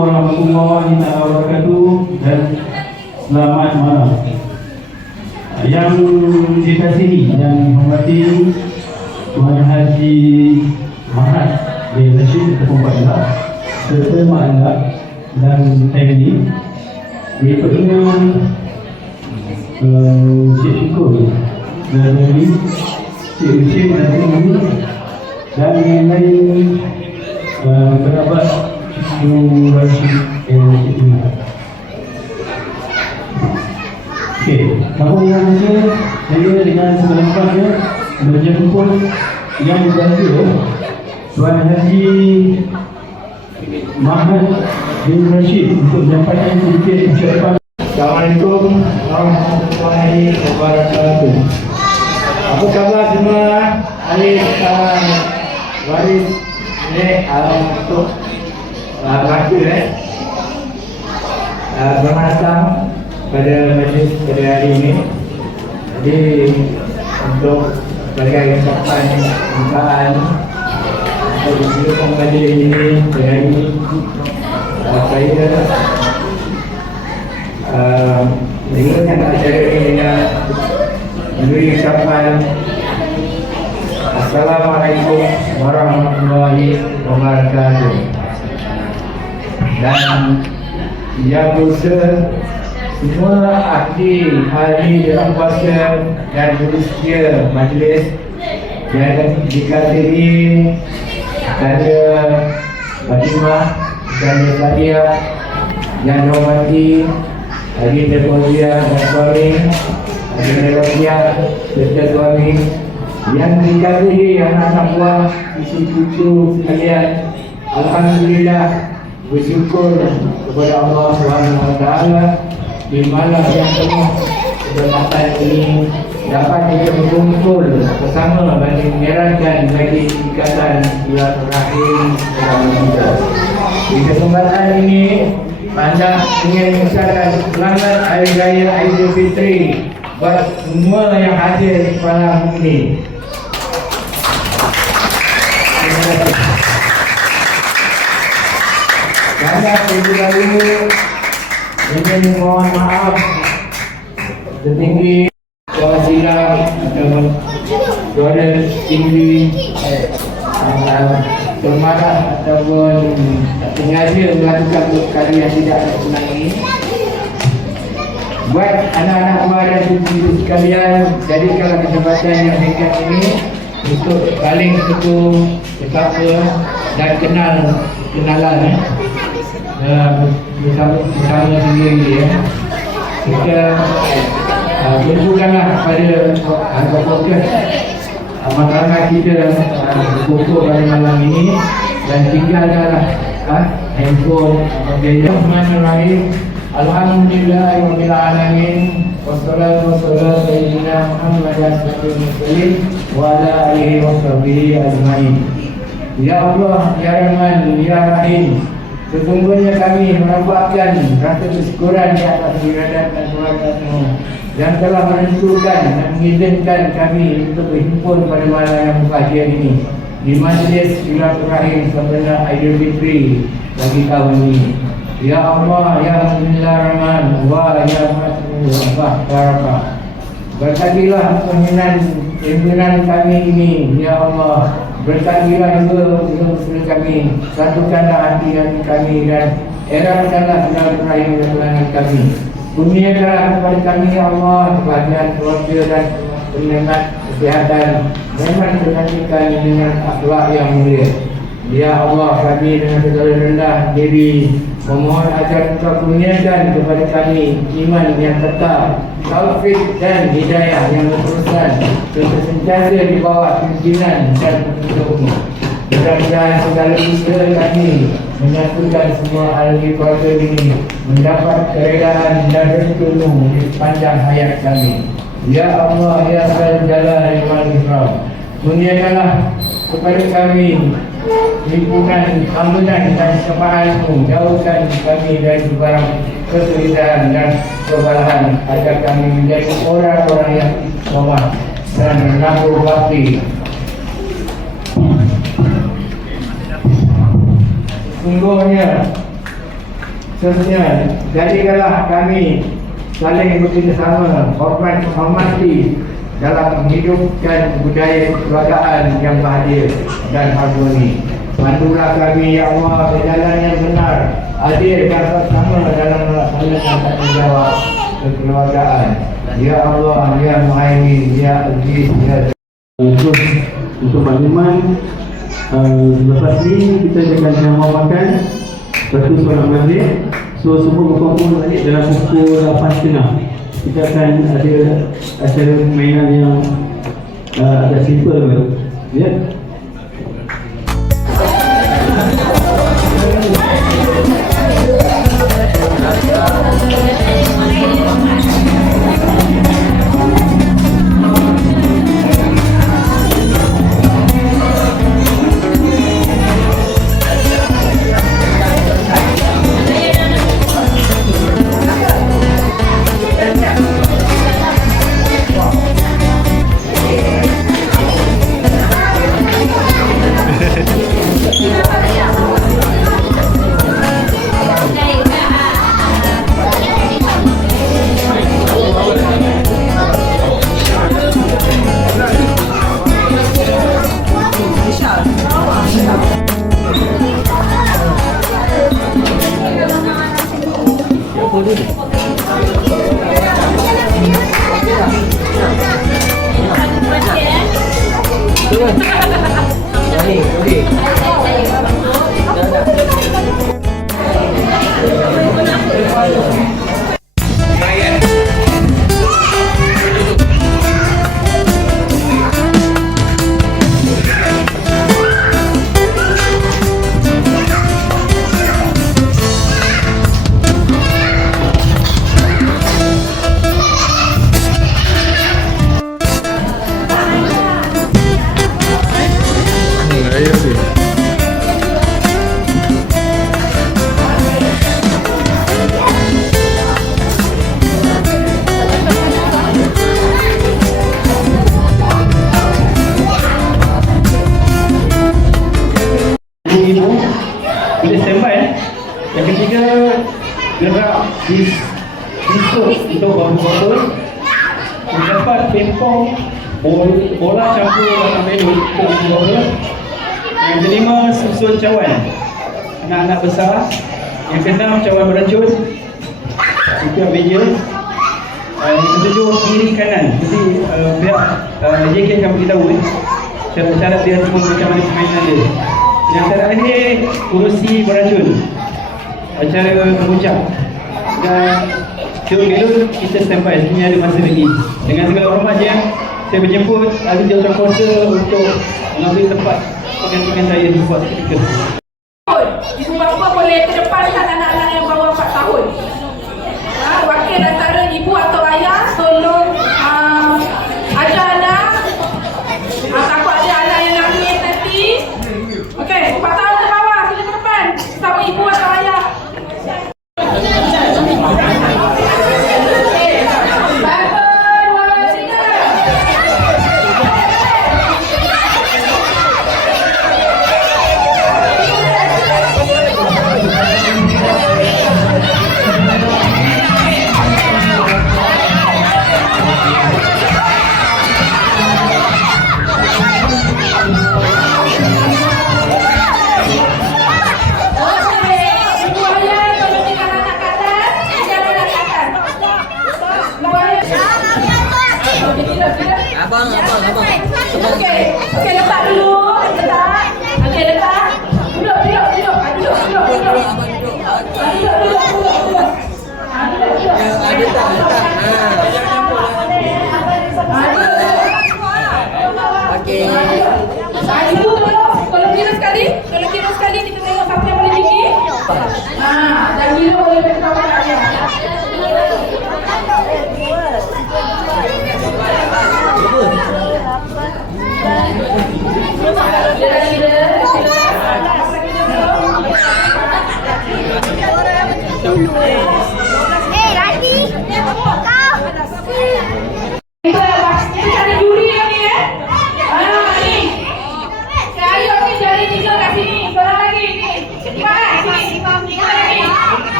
warahmatullahi wabarakatuh dan selamat malam. Yang dikasihi dan dihormati Tuan Haji Mahat bin Rashid Ketua Anda serta Mak Anda dan family. Berikutnya Cik Syukur dan family, Cik Ucip dan family, dan lain kerabat Syukur Rashid Okey, tahun yang saya dengan sebenarnya menjemput yang berbahagia Tuan Haji Mahat bin Rashid untuk menyampaikan sedikit ucapan. Assalamualaikum warahmatullahi wabarakatuh. Apa khabar semua ahli waris ini untuk laki selamat datang pada majlis pada hari ini. Jadi untuk sebagai ucapan pembukaan untuk menunjukkan majlis ini pada hari ini, saya dengan acara ini dengan memberi ucapan Assalamualaikum warahmatullahi wabarakatuh. Dan yang berusaha semua ahli dalam kuasa dan berusia majlis yang dikasihi Dada Fatimah dan Nadia yang dihormati Haji Depolia dan suami, Haji Depolia serta suami, yang dikasihi anak-anak buah, isi cucu sekalian. Alhamdulillah, bersyukur kepada Allah SWT di malam yang penuh keberkatan ini dapat kita berkumpul bersama bagi mengerahkan lagi ikatan silaturahim dalam kita. Di kesempatan ini, anda ingin mengucapkan selamat Hari Raya Aidilfitri buat semua yang hadir malam ini. Saya terlebih dahulu ingin mohon maaf setinggi kewasilan atau doa tinggi bermarah ataupun sengaja melakukan perkara yang tidak senang ini. Buat anak-anak buah dan cucu sekalian, jadikanlah kesempatan yang singkat ini untuk saling satu betapa dan kenalan bersama sendiri kita tunjukkanlah pada fokus masyarakat kita berkumpul pada malam ini dan tinggalkanlah handphone. Bismillahirrahmanirrahim. Alhamdulillahirabbil alamin. Wassalatu wassalamu ala sayyidina Muhammad wa ala alihi washabbihi ajmain. Ya Allah, ya Rahman, ya Rahim, sesungguhnya kami menampakkan rasa kesyukuran di atas iradat dan suratan-Mu yang telah menentukan dan mengizinkan kami untuk berhimpun pada malam yang bahagia ini di majlis silaturahim sempena Aidilfitri bagi tahun ini. Ya Allah, ya Bismillahirrahmanirrahim, wa ya Rahman, berkatilah pimpinan kami ini, ya Allah. Berkatilah juga usaha kami, satukanlah hati kami dan eratkanlah silaturahim dengan kami. Kurniakanlah kepada kami, ya Allah, kebahagiaan keluarga dan nikmat kesehatan, nikmat kecantikan dengan akhlak yang mulia. Ya Allah, kami dengan segala rendah diri memohon agar Engkau kurniakan kepada kami iman yang tetap, taufik dan hidayah yang berterusan, serta sentiasa di bawah pimpinan dan petunjuk-Mu. Mudah-mudahan segala usaha kami menyatukan semua ahli keluarga ini mendapat keredaan dan restu-Mu di sepanjang hayat kami. Ya Allah, ya Jalal wal Ikram, kurniakanlah kepada kami lingkungan ampunan dan syafaat-Mu, jauhkan kami dari barang kesulitan dan kebalahan agar kami menjadi orang-orang yang istiqomah dan menangguh bakti. Sungguhnya seterusnya, jadikanlah kami saling bekerjasama, hormati dalam menghidupkan budaya kekeluargaan yang bahagia dan harmoni. Pandulah kami ya Allah ke jalan yang benar, adil dan sama dalam melaksanakan tanggungjawab kekeluargaan. Ya Allah, Ya Muhaimin, Ya Aziz, Ya. Untuk makluman, lepas ni kita akan makan, lepas tu solat maghrib. So semua berkumpul balik dalam pukul 8.30. Kita akan ada acara permainan yang agak simple, ya. Bila standby, yang ketiga gerak disuk untuk bambu-bambu, mendapat pingpong bola campur dalam melon untuk bambu. Yang kelima susun cawan anak-anak besar. Yang keenam cawan beracun itu meja. Yang ketujuh kiri kanan. Jadi pihak JK akan beritahu syarat-syarat dia semua macam mana permainan dia. Yang terakhir kursi beracun, acara mengucap dan show belon kita standby. Sebenarnya ada masa lagi. Dengan segala hormat yang saya berjemput ahli jawatankuasa untuk mengambil tempat penggantikan saya di buat ketika. Ibu bapa boleh kedepankan anak-anak yang bawah 4 tahun. Wakil antara ibu atau ayah tolong ada anak, takut ada anak yang nangis nanti. Okey, 4 tahun ke bawah, sila ke depan sama ibu atau ayah.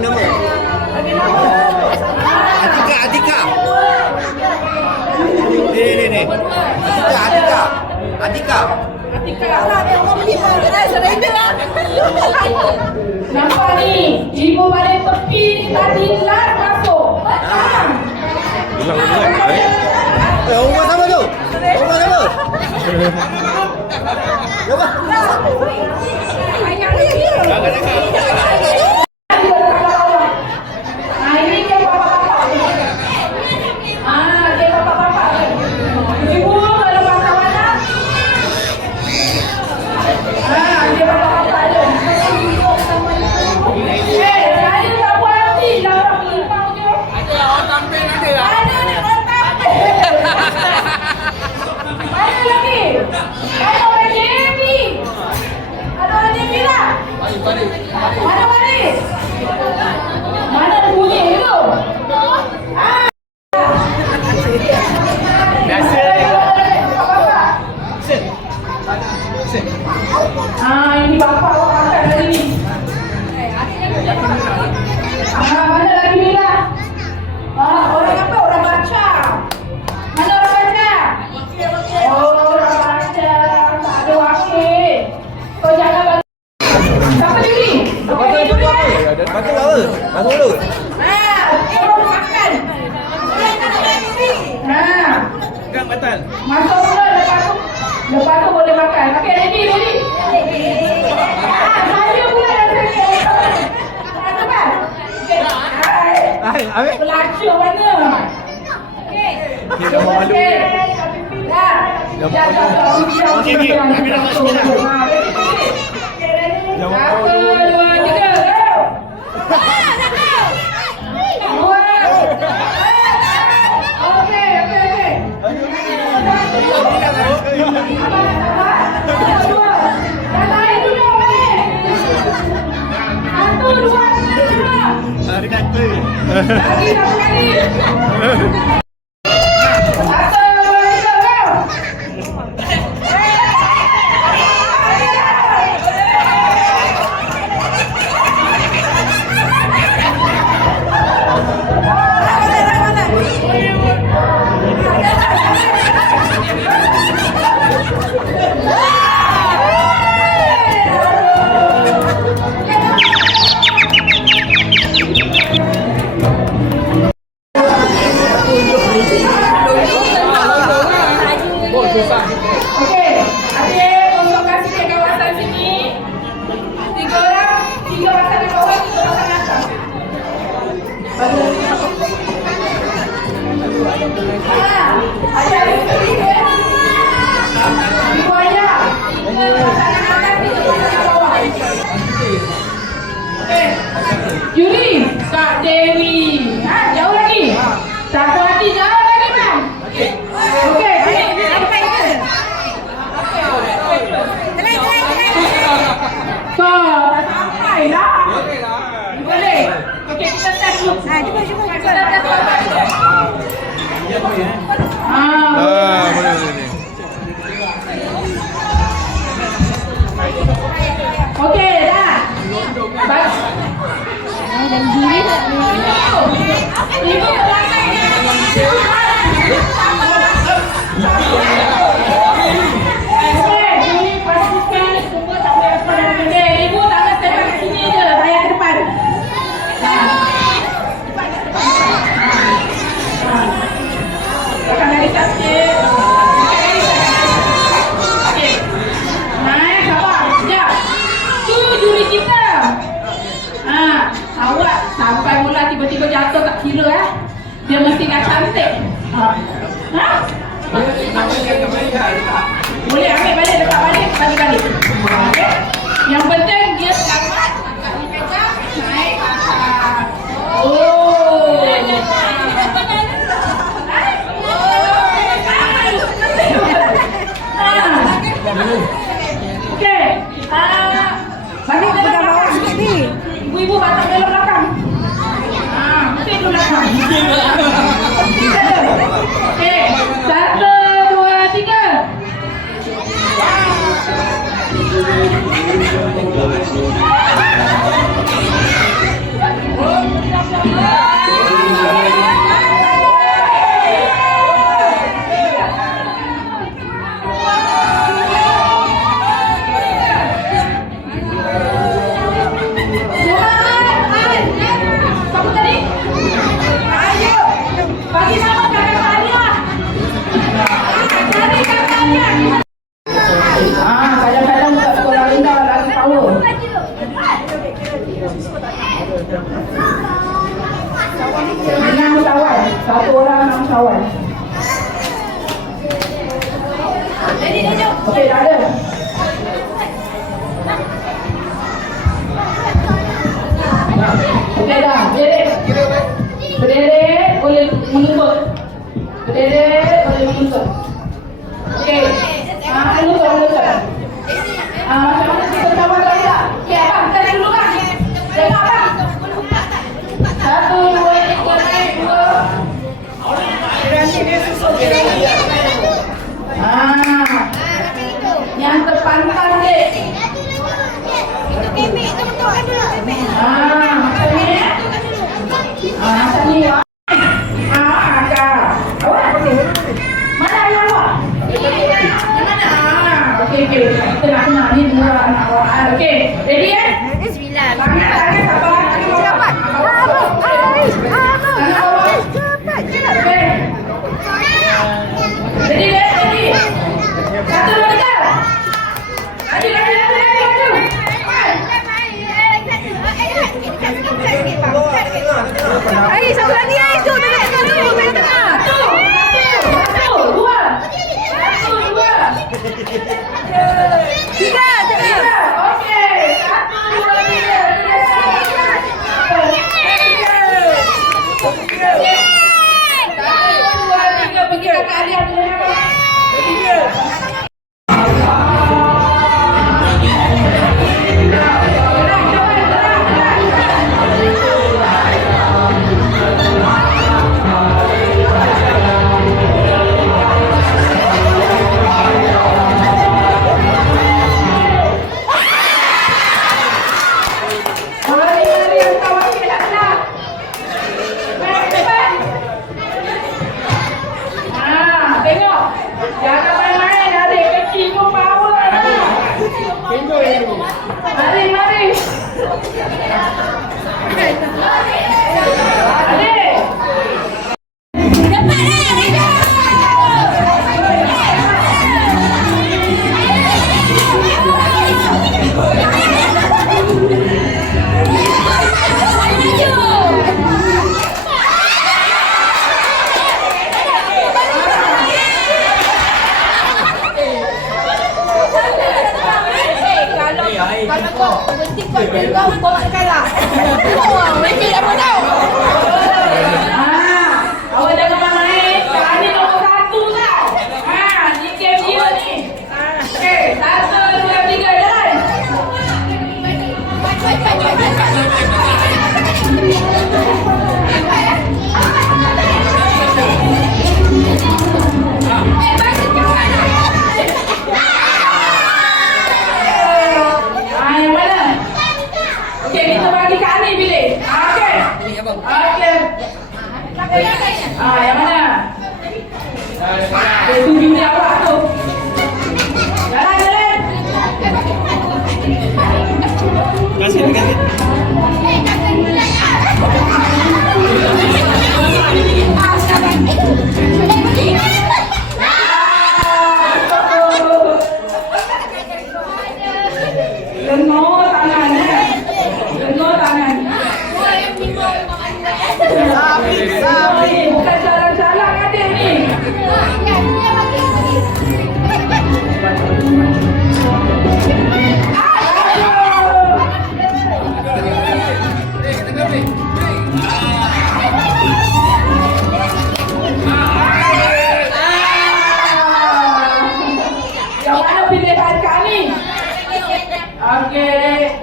nama. Atika. Ni. Atika. Nampak ni, ibu balik tepi ni tadi lat masuk. Rumah sama tu. Rumah sama. Ini dia bapak-bapak. Dia bapak-bapak. Ibu kalau bahasa mana? Dia bapak-bapak dia. Saya tak buat hati lah orang limau je. Ada orang tampil ada. Ada ni orang tampil. Mana lagi? Ada orang Jamie. Ada orang Jamie lah. Mana baris? Mana ada bunyi tu? Biasa. Ini bapak awak makan tadi ni. Mana lagi Mila? Orang apa? Orang baca. Mana orang baca? Oh, orang baca. Tak ada wakil. Kau jangan bagi. Siapa Juli? Okey, Juli kan? Batu apa? Batu mulut. Orang makan. Pegang batal. Masuk pula lepas tu boleh makan. Okey, ready. Saya pula dah sedia. Cepat. Ambil. Pelacur mana? Okey. Dah malu. Dah malu. Okey. Kami dah masuk dah. Dah malu. 1, 2, 3, go. Okey. Dekat tu. Lagi satu kali. Okey, adik untuk kasih ke kawasan sini. 3 orang, 3 pasang di bawah, 3 pasang di atas. Adik ada sekali ke? Ibu ayah. 3 pasang di atas, 3 pasang di bawah. Okey. Yuri, Kak Dewi. Jauh lagi. Satu hati jauh lagi, Bang. Okey, sini. Tak sampai dah. Boleh. Okey, kita test dulu. Cuba. Kita test dulu. Boleh. Okey, dah. Baik. Ibu belakang ni. Okey, ini pastikan semua tak boleh apa dan benda. Ibu tangan saya kat sini je, saya ke depan. Akan dari sakit. Okey. Naik, sabar. Sekejap. Tu juri kita. Awak sampai mula tiba-tiba jatuh tak kira dia mesti dah cantik. Boleh ambil balik, letak balik, balik. Okay. Yang penting dia selamat, tak dipegang, naik atas. Okey. Balik pegang bawah sikit ni. Ibu-ibu batang belok belakang. Mesti dulu belakang. Okey. 1, 2, 3. Oh. Okey, dah ada. Okey dah, berdiri boleh menuntut. Berdiri boleh menuntut. Okey, menuntut. Macam mana kita cabar tak? Okey, abang, kita dulu kan? Tengok abang. 1, 2, 3, naik 2. Yang terpantas dek. Macam ni. Macam ni. Kak. Awak. Mana ayah awak? Mana? Okey. Kita nak kenal ni dua anak awak. Okey. Ready eh? Tangan sabar. Cepat. Okey. Ready. 1, 2, 3. Laju. Air, satu lagi air tu. Tengah. 1, 2. 3. Okey. 1, 2, 3. Pergi ke kalian dulu. Tengok. Jangan main-main. Adik kecil pun power. Mari. Adik. Kalau kau berhenti kau nak kalah. Berhenti apa tau? Awak jangan main. Sekarang ni nombor 1 tau. Ni game dia ni. Okey, 1, 2, 3, jalan. Yang mana? Okey, kita bagi Kak Ani pilih. Okey. Okey. Yang mana? Itu bini awak tu. Jalan. Kasih. Lengur tangan. Bukan jalan-jalan adik ni. Yang mana pilihan Kak Ni? Okey.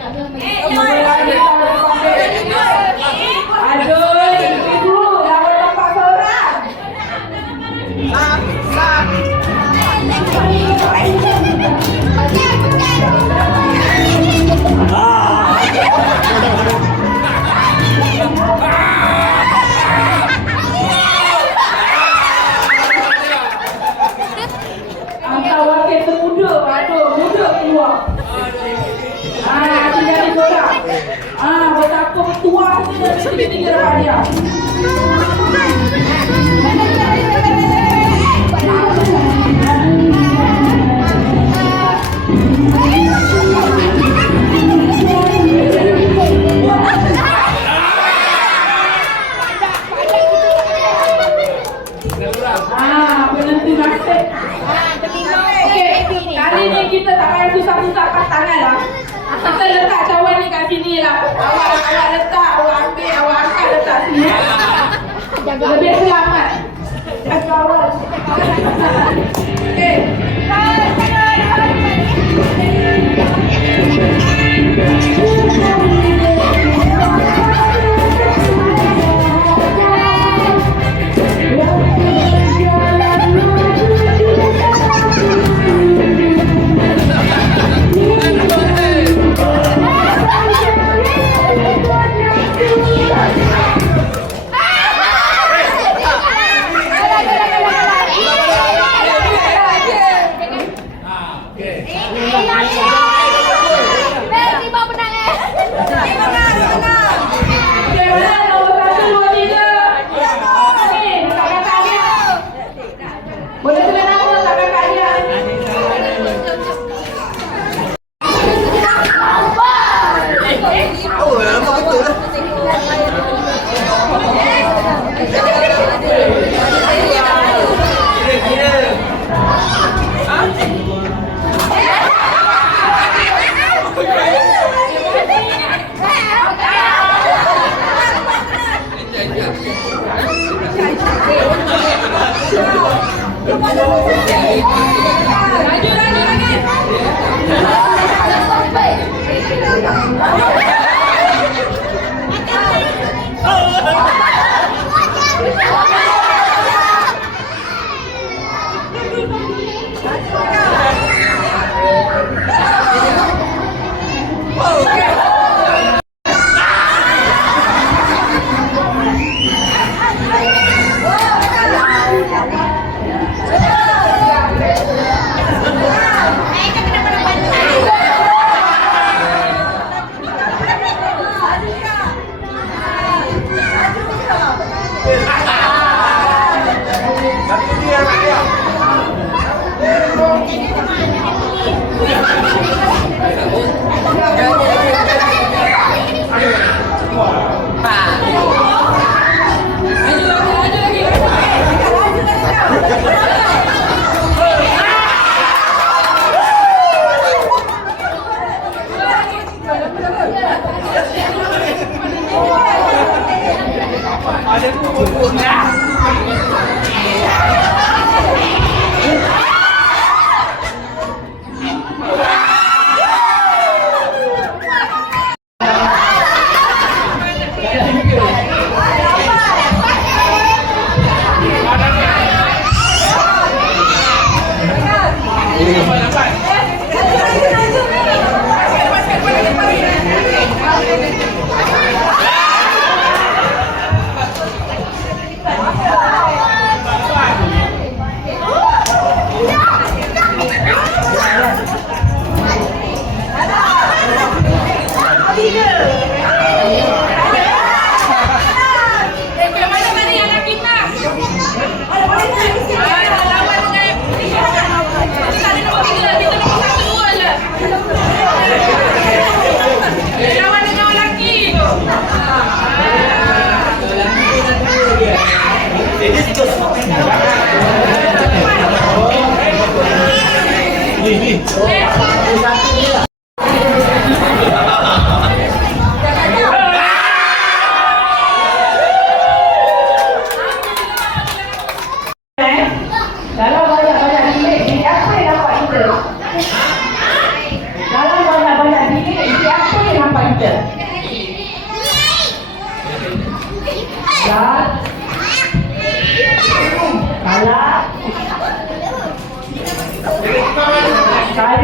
Aduh, ibu lawan tempat seorang. Angkat wakil termuda. Aduh, muda keluar. Jadi seorang. Betapa bertuah kita tiga-tiga dapat dia. Penentu nasib. Okey, kali susah pasangan lah. Kita letak cawan ni kat sini lah. Awak letak, awak ambil, awak angkat letak sini. Lebih selamat. Kawan. Okey. Dalam banyak-banyak bilik, siapa yang nampak kita? Dalam banyak-banyak bilik, siapa yang nampak kita? Dan saya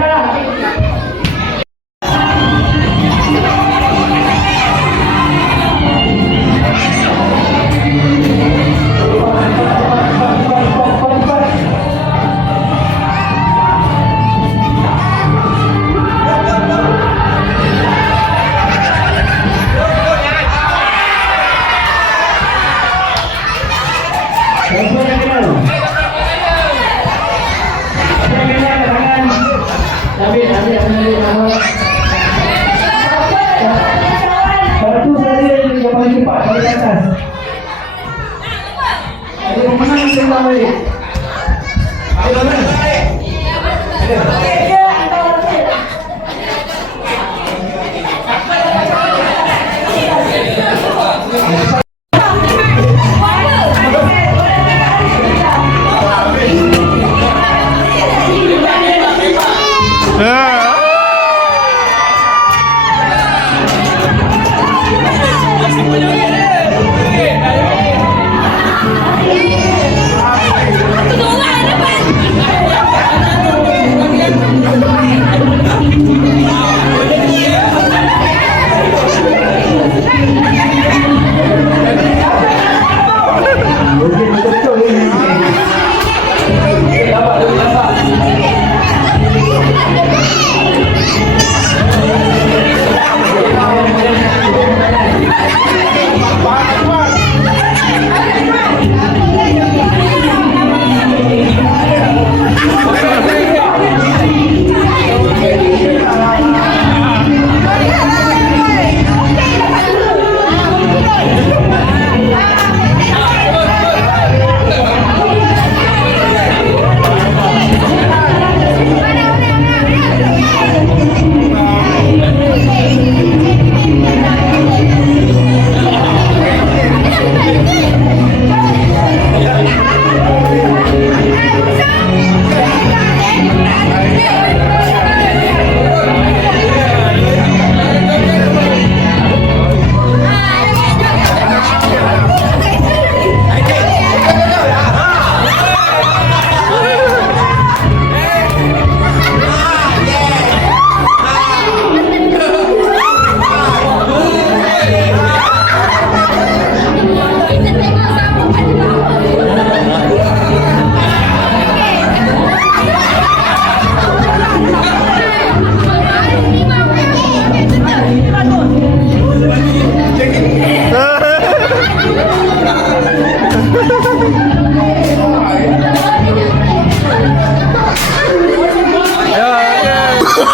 satu saja yang paling cepat dari atas. Ada yang menang tembak balik. Ada mana?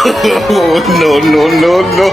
no, no, no, no.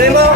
Komplemo.